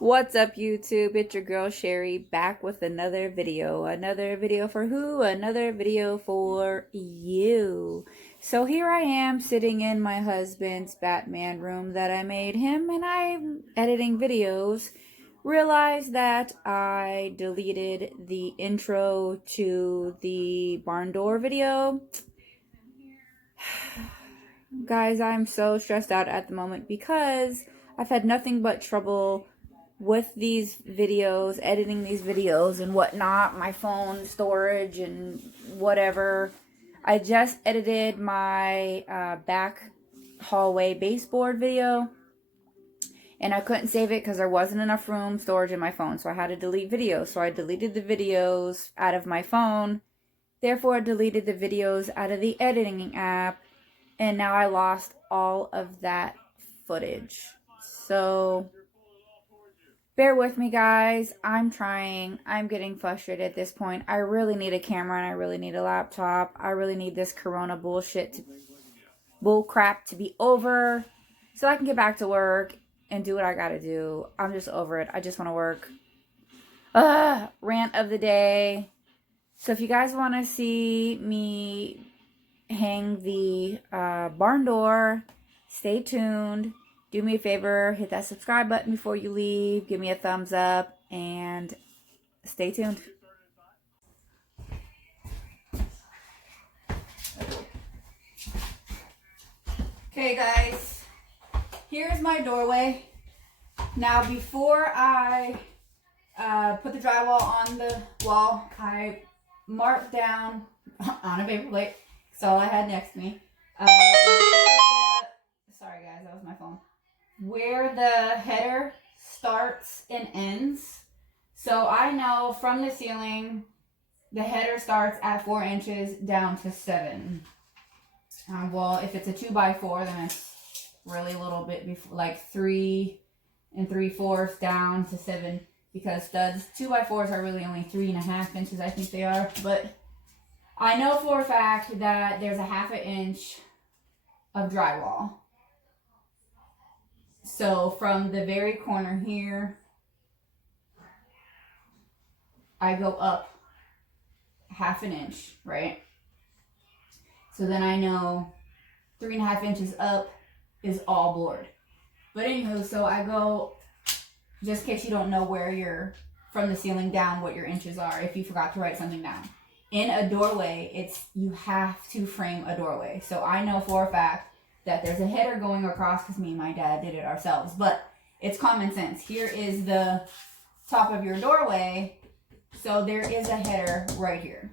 What's up, YouTube? It's your girl Sherry back with another video. Another video for who? Another video for you. So here I am sitting in my husband's Batman room that I made him, and I'm editing videos. Realized that I deleted the intro to the barn door video. Guys, I'm so stressed out at the moment because I've had nothing but trouble with these videos, editing these videos and whatnot, my phone storage and whatever. I just edited my back hallway baseboard video and I couldn't save it because there wasn't enough room storage in my phone, so I had to delete videos. So I deleted the videos out of my phone, therefore I deleted the videos out of the editing app, and now I lost all of that footage. So bear with me, guys. I'm trying. I'm getting frustrated at this point. I really need a camera and I really need a laptop. I really need this corona bull crap to be over so I can get back to work and do what I gotta do. I'm just over it. I just want to work. Rant of the day. So if you guys want to see me hang the barn door, stay tuned. Do me a favor, hit that subscribe button before you leave, give me a thumbs up, and stay tuned. Okay guys, here's my doorway. Now before I put the drywall on the wall, I marked down on a paper plate, that's all I had next to me, sorry guys, that was my phone, where the header starts and ends. So I know from the ceiling, the header starts at 4 inches down to 7. Well, if it's a 2x4, then it's really a little bit before, like 3 3/4 down to 7, because studs 2x4s are really only 3.5 inches, I think they are. But I know for a fact that there's a 1/2 inch of drywall. So from the very corner here, I go up 1/2 inch, right? So then I know 3.5 inches up is all board. But anywho, so I go, just in case you don't know where you're, from the ceiling down, what your inches are, if you forgot to write something down. In a doorway, you have to frame a doorway. So I know for a fact that there's a header going across, because me and my dad did it ourselves, but it's common sense. Here is the top of your doorway, so there is a header right here.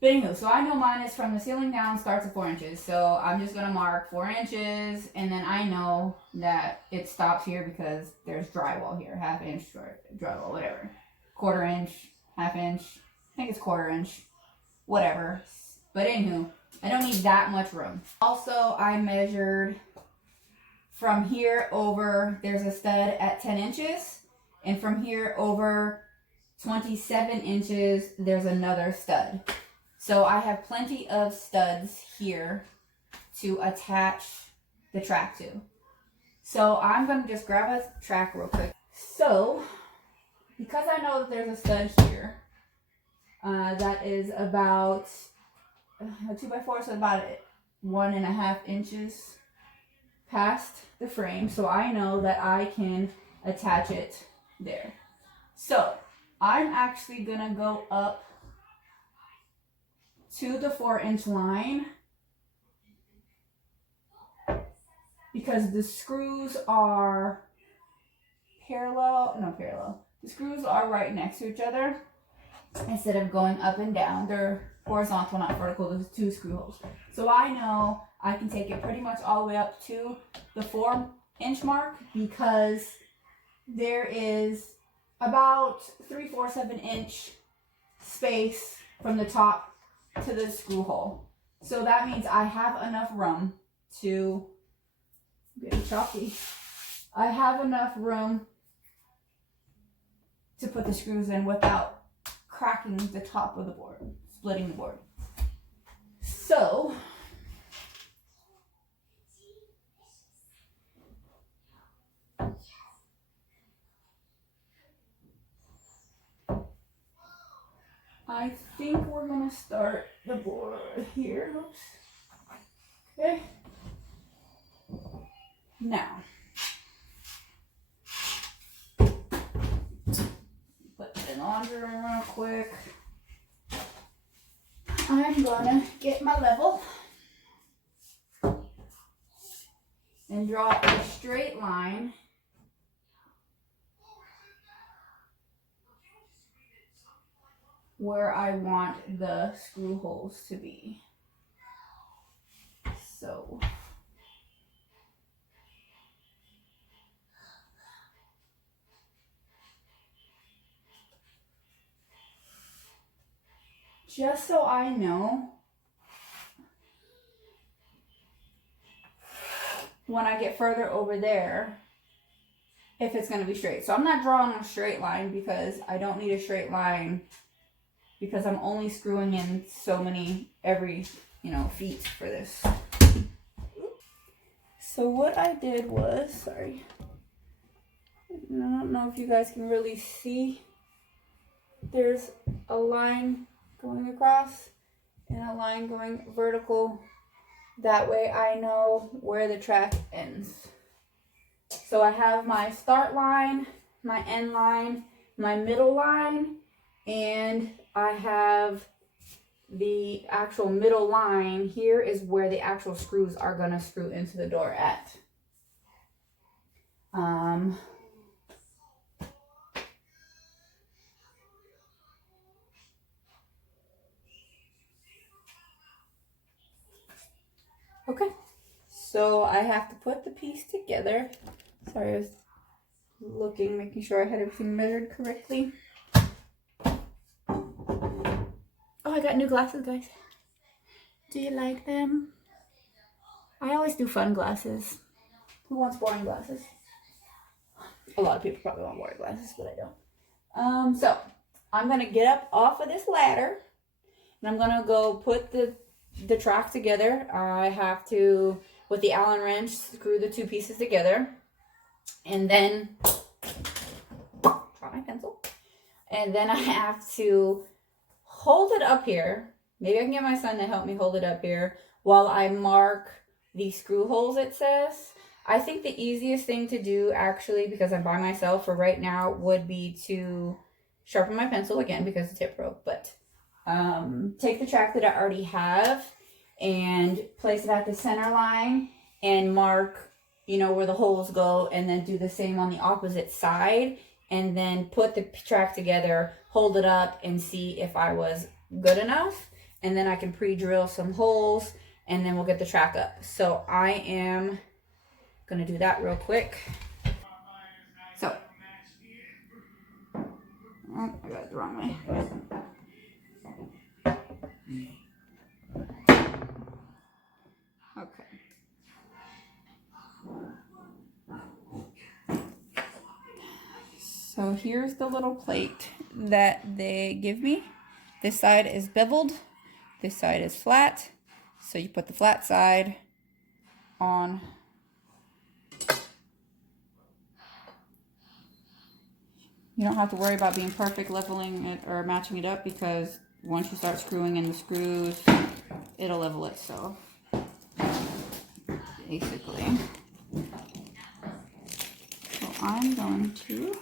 But anywho, so I know mine is from the ceiling down, starts at 4 inches. So I'm just going to mark 4 inches, and then I know that it stops here because there's drywall here. 1/2 inch drywall, whatever. 1/4 inch, 1/2 inch. I think it's 1/4 inch. Whatever. But anywho, I don't need that much room. Also, I measured from here over, there's a stud at 10 inches. And from here over 27 inches, there's another stud. So I have plenty of studs here to attach the track to. So I'm going to just grab a track real quick. So, because I know that there's a stud here, that is about a 2x4, so about 1.5 inches past the frame. So I know that I can attach it there. So I'm actually going to go up to the 4 inch line, because the screws are the screws are right next to each other. Instead of going up and down, they're horizontal, not vertical. There's 2 screw holes. So I know I can take it pretty much all the way up to the 4 inch mark, because there is about 3/4 of an inch space from the top to the screw hole. So that means I have enough room to, getting chalky, I have enough room to put the screws in without cracking the top of the board, splitting the board. So I think we're gonna start the board here. Oops. Okay. Now, put the laundry room real quick. I'm gonna get my level and draw a straight line where I want the screw holes to be. So just so I know when I get further over there if it's going to be straight. So I'm not drawing a straight line because I don't need a straight line because I'm only screwing in so many every, feet for this. So what I did was, sorry, I don't know if you guys can really see, there's a line going across and a line going vertical. That way I know where the track ends. So I have my start line, my end line, my middle line, and I have the actual middle line. Here is where the actual screws are gonna screw into the door at. Okay, so I have to put the piece together. Sorry, I was looking, making sure I had everything measured correctly. Oh, I got new glasses, guys. Do you like them? I always do fun glasses. Who wants boring glasses? A lot of people probably want boring glasses, but I don't. So I'm gonna get up off of this ladder and I'm gonna go put the track together. I have to, with the Allen wrench, screw the two pieces together, and then drop my pencil. And then I have to hold it up here. Maybe I can get my son to help me hold it up here while I mark the screw holes, it says. I think the easiest thing to do, actually, because I'm by myself for right now, would be to sharpen my pencil again because the tip broke, but take the track that I already have and place it at the center line and mark, where the holes go, and then do the same on the opposite side, and then put the track together, hold it up, and see if I was good enough, and then I can pre-drill some holes, and then we'll get the track up. So I am gonna do that real quick. So, oh, I got it the wrong way. Okay. So here's the little plate that they give me. This side is beveled, this side is flat. So you put the flat side on. You don't have to worry about being perfect leveling it or matching it up, because once you start screwing in the screws, it'll level itself. Basically. So I'm going to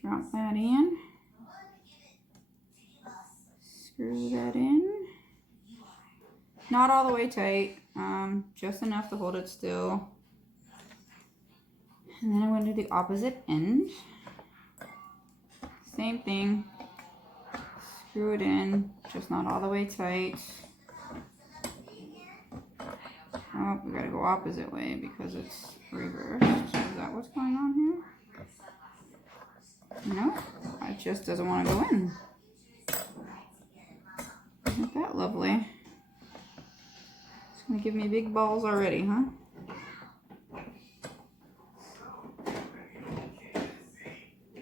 drop that in, screw that in, not all the way tight, just enough to hold it still, and then I'm going to do the opposite end, same thing, screw it in, just not all the way tight. Oh, we gotta go opposite way because it's reversed. Is that what's going on here? No, it just doesn't want to go in. Isn't that lovely? It's gonna give me big balls already, huh?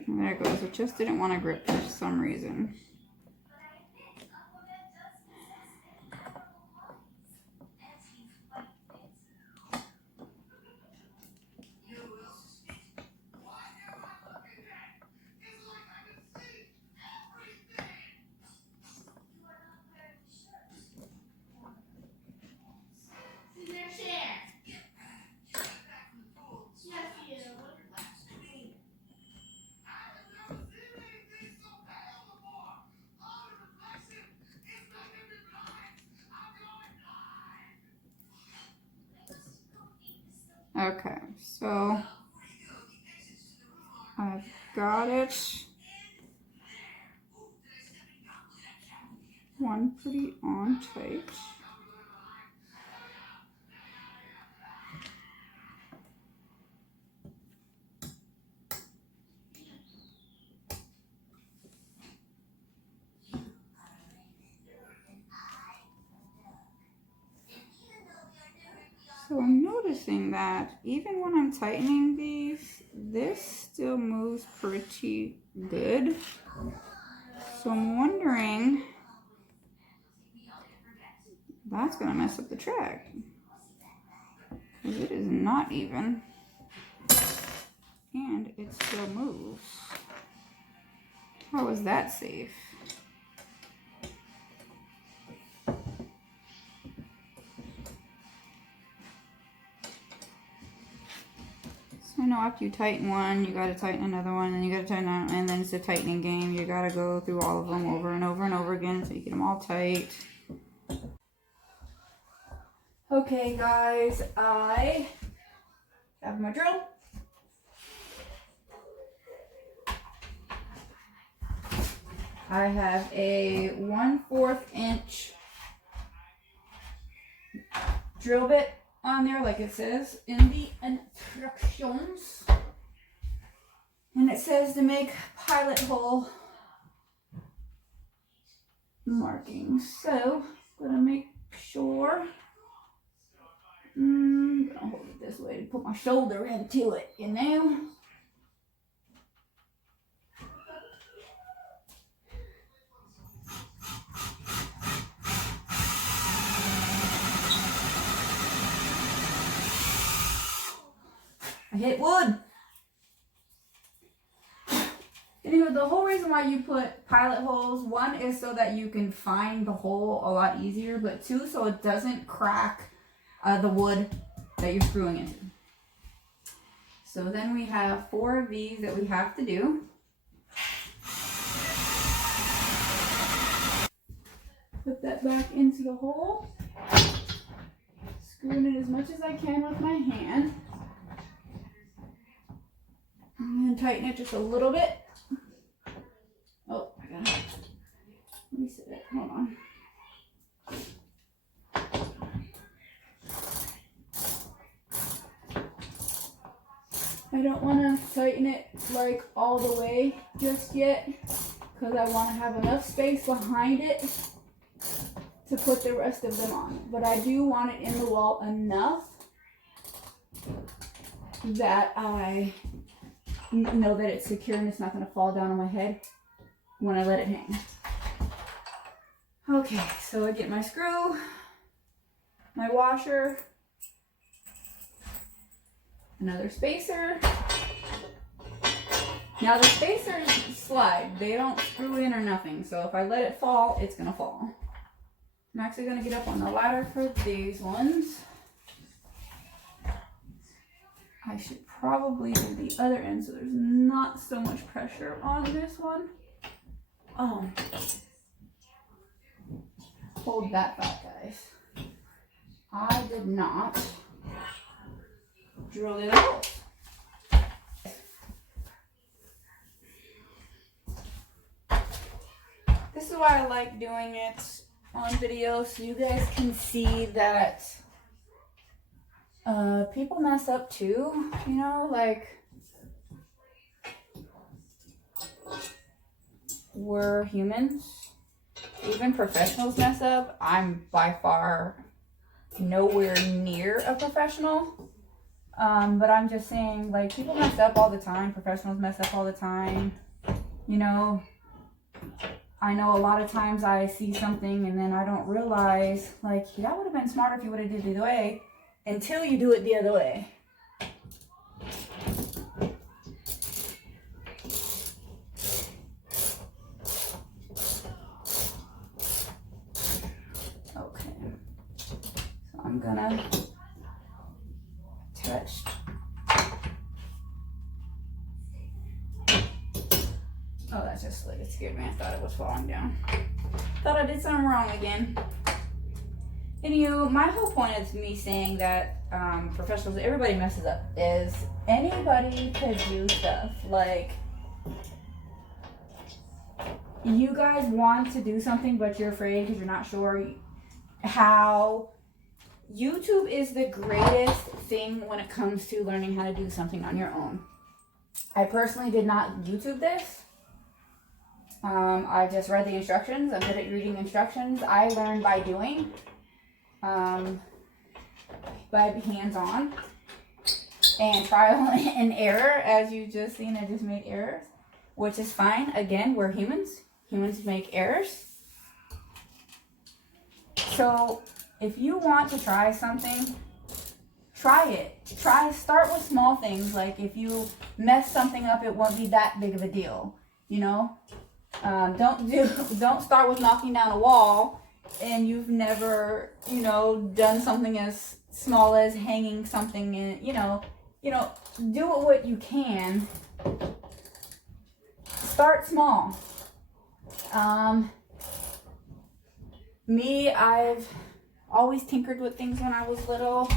And there it goes. It just didn't want to grip for some reason. Okay, so I've got it. One pretty on tight. So I'm noticing that even when I'm tightening these, this still moves pretty good. So I'm wondering, that's gonna mess up the track, because it is not even, and it still moves. How is that safe? So I know after you tighten one, you gotta tighten another one, and you gotta tighten that, and then it's a tightening game. You gotta go through all of them over and over and over again until you get them all tight. Okay guys, I have my drill. I have a 1/4 inch drill bit on there, like it says in the instructions. And it says to make pilot hole markings. So I'm gonna make sure. I'm gonna hold it this way to put my shoulder into it, you know. I hit wood. Anyway, the whole reason why you put pilot holes, one is so that you can find the hole a lot easier, but two, so it doesn't crack the wood that you're screwing into. So then we have 4 of these that we have to do. Put that back into the hole. Screwing it as much as I can with my hand. And then tighten it just a little bit. Oh, I gotta reset it. Hold on. I don't want to tighten it like all the way just yet, because I want to have enough space behind it to put the rest of them on. But I do want it in the wall enough that I know that it's secure and it's not going to fall down on my head when I let it hang. Okay, so I get my screw, my washer, another spacer. Now the spacers slide. They don't screw in or nothing. So if I let it fall, it's going to fall. I'm actually going to get up on the ladder for these ones. I should probably do the other end so there's not so much pressure on this one. Hold that back, guys. I did not drill it out. This is why I like doing it on video, so you guys can see that people mess up too, you know, like we're humans. Even professionals mess up. I'm by far nowhere near a professional. But I'm just saying, like, people mess up all the time. Professionals mess up all the time. You know, I know a lot of times I see something and then I don't realize, like, that would have been smarter if you would have did it the other way, until you do it the other way. Okay. So I'm gonna attach. Oh, that's just slid. It scared me. I thought it was falling down. Thought I did something wrong again. Anywho, my whole point of me saying that professionals, everybody messes up, is anybody could do stuff. Like, you guys want to do something, but you're afraid because you're not sure how. YouTube is the greatest thing when it comes to learning how to do something on your own. I personally did not YouTube this. I just read the instructions. I'm good at reading instructions. I learned by doing, by hands-on, and trial and error. As you just seen, I just made errors, which is fine. Again, we're humans. Humans make errors. So if you want to try something, try it. Start with small things. Like, if you mess something up, it won't be that big of a deal, you know? Don't start with knocking down a wall and you've never, done something as small as hanging something in, do what you can. Start small. I've always tinkered with things when I was little.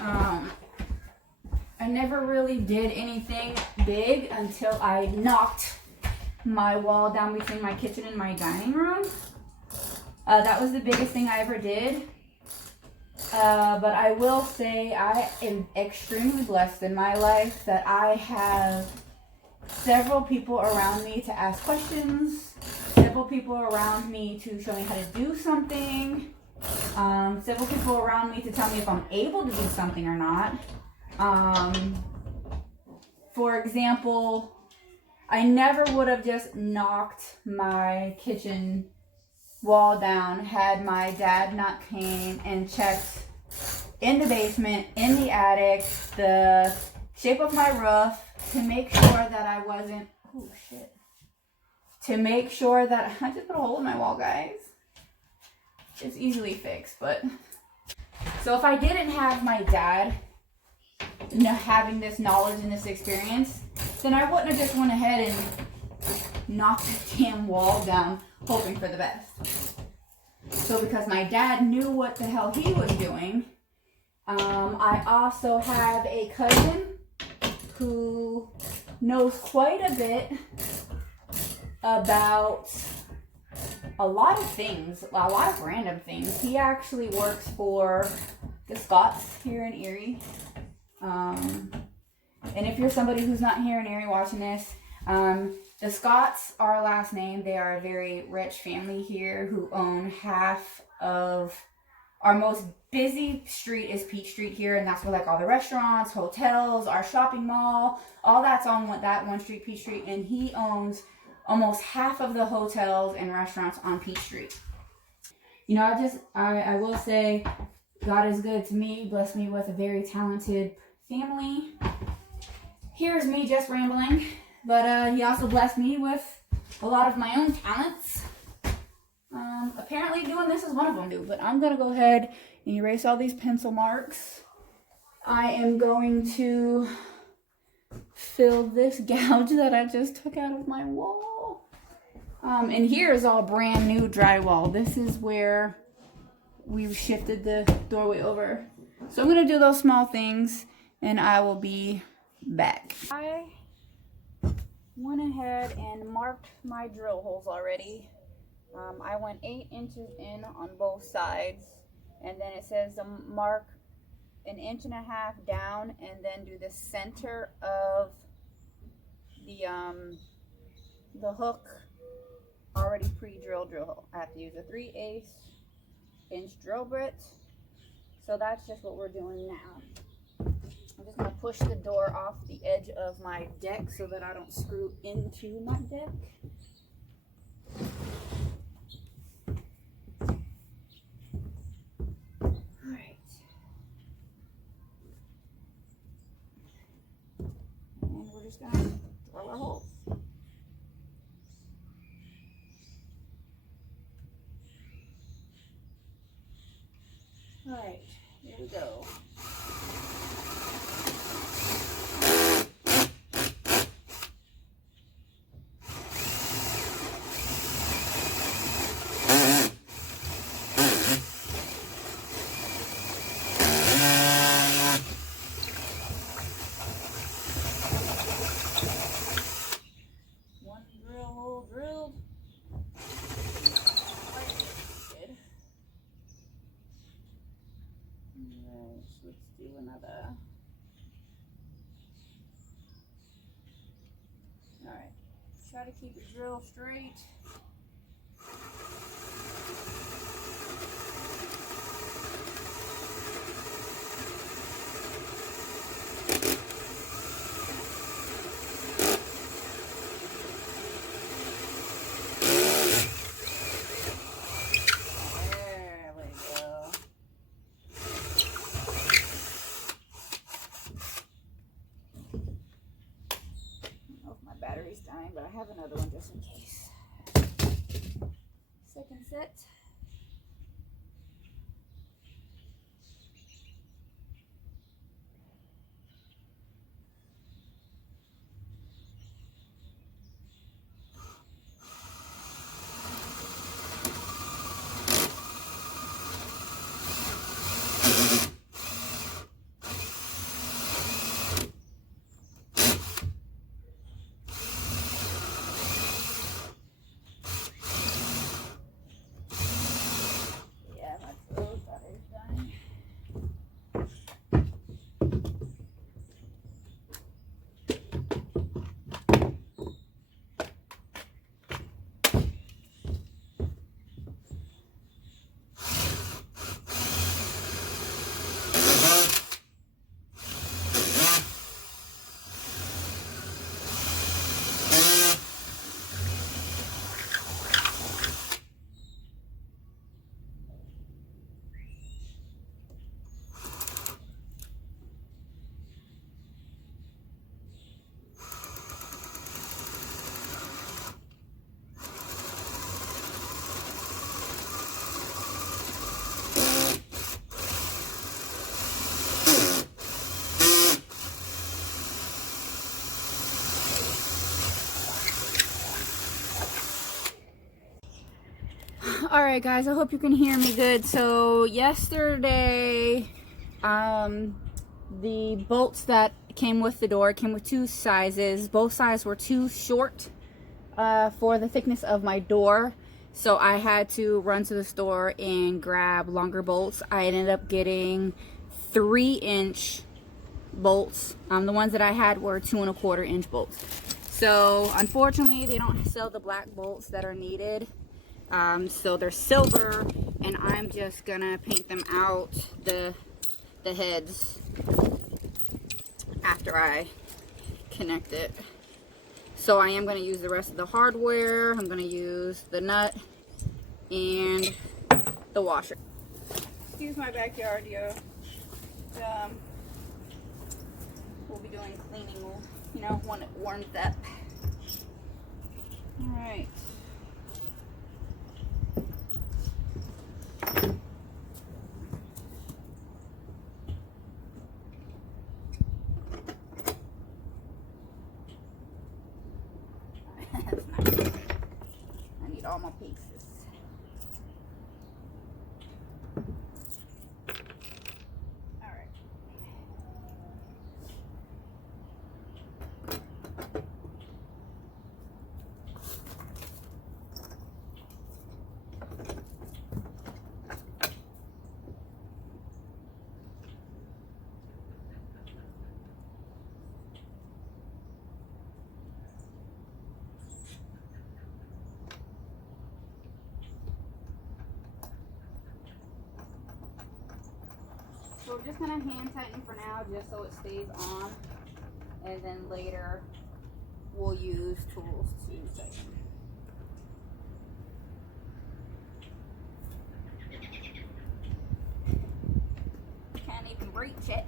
I never really did anything big until I knocked my wall down between my kitchen and my dining room. That was the biggest thing I ever did. But I will say I am extremely blessed in my life that I have several people around me to ask questions, several people around me to show me how to do something, several people around me to tell me if I'm able to do something or not. For example, I never would have just knocked my kitchen wall down had my dad not came and checked in the basement, in the attic, the shape of my roof, to make sure that I wasn't, to make sure that, I just put a hole in my wall, guys. It's easily fixed, but. So if I didn't have my dad having this knowledge and this experience, then I wouldn't have just went ahead and knocked the damn wall down, hoping for the best. So because my dad knew what the hell he was doing, I also have a cousin who knows quite a bit about a lot of things, a lot of random things. He actually works for the Scots here in Erie. And if you're somebody who's not here in Erie watching this, the Scots, our last name, they are a very rich family here who own half of our most busy street is Peach Street here, and that's where like all the restaurants, hotels, our shopping mall, all that's on that one street, Peach Street, and he owns almost half of the hotels and restaurants on Peach Street. I will say God is good to me, blessed me with a very talented family. Here's me just rambling, but he also blessed me with a lot of my own talents. Apparently doing this is one of them too, but I'm gonna go ahead and erase all these pencil marks. I am going to fill this gouge that I just took out of my wall. And here is all brand new drywall. This is where we've shifted the doorway over. So I'm gonna do those small things and I will be back. I went ahead and marked my drill holes already. I went 8 inches in on both sides, and then it says to mark 1.5 inches down and then do the center of the hook already pre-drilled drill hole. I have to use a 3/8 inch drill bit. So that's just what we're doing now. I'm just going to push the door off the edge of my deck so that I don't screw into my deck. Alright. And we're just going to throw our holes. Alright, here we go. Alright, so let's do another. Alright, try to keep the drill straight. Battery's dying, but I have another one just in case. Second set. Alright guys, I hope you can hear me good. So yesterday, the bolts that came with the door came with two sizes. Both sizes were too short for the thickness of my door. So I had to run to the store and grab longer bolts. I ended up getting 3-inch bolts. The ones that I had were 2 1/4 inch bolts. So unfortunately, they don't sell the black bolts that are needed. So they're silver, and I'm just gonna paint them out, the heads, after I connect it. So I am gonna use the rest of the hardware. I'm gonna use the nut and the washer. Excuse my backyard, yo. We'll be doing cleaning, you know, when it warms up. All right. That's not good. I need all my pieces. So we're just going to hand tighten for now, just so it stays on, and then later we'll use tools to tighten. Can't even reach it.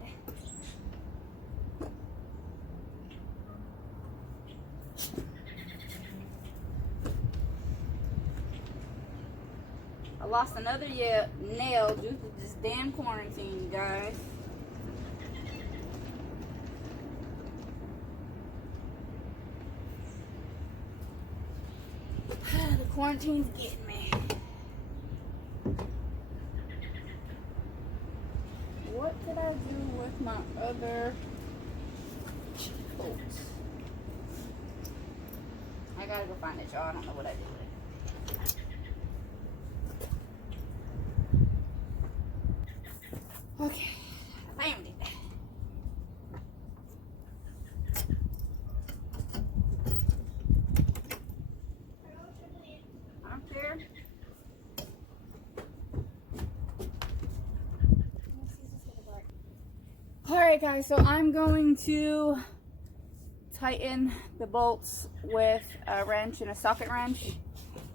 I lost another nail due to this damn quarantine, guys. The quarantine's getting me. What did I do with my other bolts? I gotta go find it, y'all. I don't know what I did with it. Okay, I found it. Up there. Alright guys, so I'm going to tighten the bolts with a wrench and a socket wrench,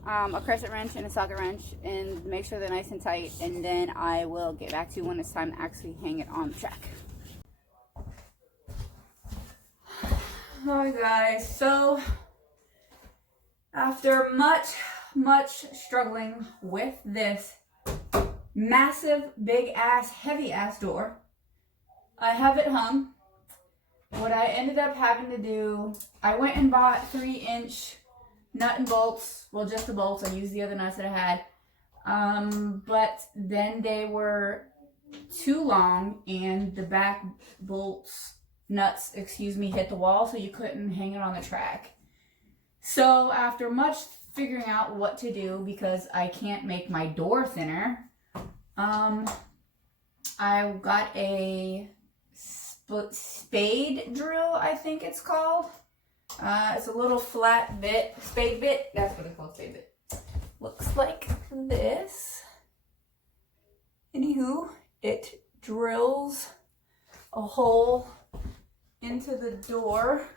a crescent wrench and a socket wrench, and make sure they're nice and tight, and then I will get back to you when it's time to actually hang it on the track. Alright guys, so after much struggling with this massive, big ass, heavy ass door, I have it hung. What I ended up having to do, I went and bought 3-inch nut and bolts. Well, just the bolts. I used the other nuts that I had. But then they were too long and the back nuts, hit the wall, so you couldn't hang it on the track. So after much figuring out what to do, because I can't make my door thinner, I got a spade drill, I think it's called. It's a little flat bit, spade bit. That's what it's called, spade bit. Looks like this. Anywho, it drills a hole into the door,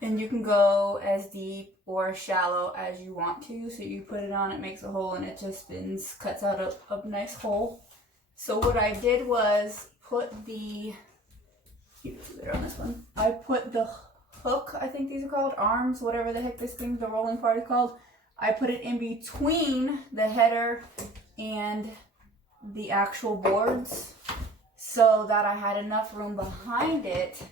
and you can go as deep or shallow as you want to. So you put it on, it makes a hole, and it just spins, cuts out a nice hole. So what I did was put the, on this one, I put the hook, I think these are called, arms, whatever the heck this thing, the rolling part is called. I put it in between the header and the actual boards so that I had enough room behind it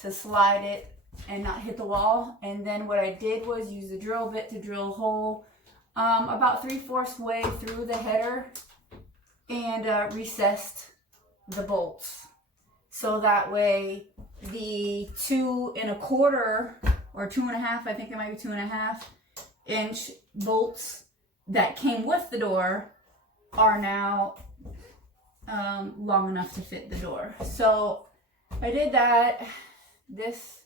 to slide it and not hit the wall. And then what I did was use the drill bit to drill a hole about 3/4 way through the header and recessed the bolts. So that way the 2 1/4 or 2 1/2, I think it might be 2 1/2 inch bolts that came with the door are now long enough to fit the door. So I did that. This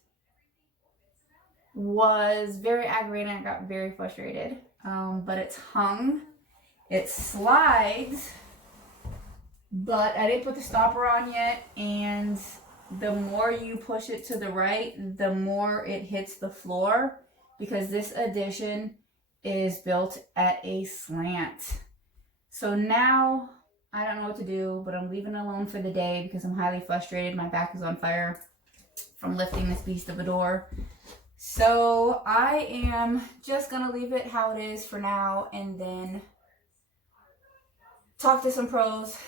was very aggravating. I got very frustrated, but it's hung. It slides, but I didn't put the stopper on yet, and the more you push it to the right, the more it hits the floor, because this addition is built at a slant. So now I don't know what to do, but I'm leaving it alone for the day because I'm highly frustrated. My back is on fire from lifting this beast of a door. So I am just gonna leave it how it is for now, and then talk to some pros.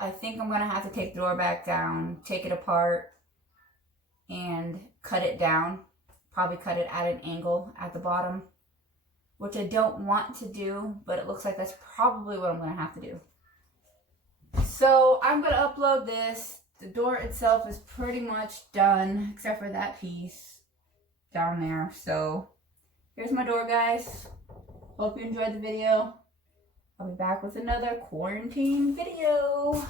I think I'm gonna have to take the door back down, take it apart, and cut it down. Probably cut it at an angle at the bottom, which I don't want to do, but it looks like that's probably what I'm gonna have to do. So I'm gonna upload this. The door itself is pretty much done, except for that piece down there. So here's my door, guys. Hope you enjoyed the video. I'll be back with another quarantine video.